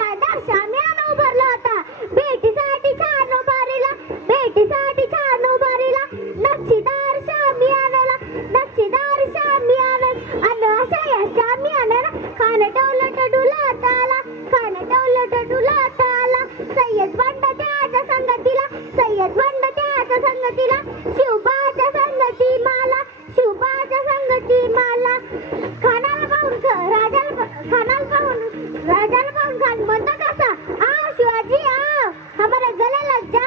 नक्षादार शाम्यानं उभारला होता. भेटीसाठी छान उभारीला, भेटीसाठी छान उभारीला, नक्षीदार शामियानाला, नक्षीदार शामियानाला. अन अशा या शामियानाला खान डौलत डुलत आला, खान डौलत डुलत आला. सय्यद बंड त्याच्या संगतीला, सय्यद बंड त्याच्या संगतीला, शिवबाच्या संगती माला, शिवबाच्या संगती माला. खानाला पाहून राजाला, खानाला पाहून राजाला पाहून खान म्हणतो कसा, आओ शिवाजी आओ, हमारे गले लग जा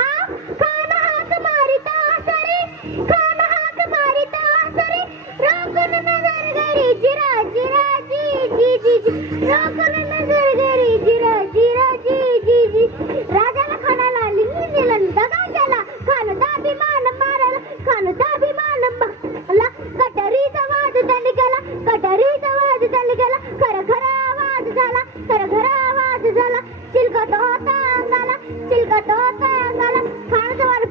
आओ. खान हाक मारिता सरी, खान हाक मारिता सरी, रोकून नजर गरी जिरा जिरा जी जी जी जी, रोकून नजर गरी जिरा जिरा जी जी जी. राजाला खानाला लिंगून दिलं, दगा केला, खान दाभिमान मारला, खान दाभिमान मारला. कटरीचा वाद त्यांनी केला, कटरीचा वाद त्यांनी केला, खर खरा आवाज झाला, खर खरा आवाज झाला. चिलकत होता अंगाला, चिलकत होता अंगाला. खानाचा वाद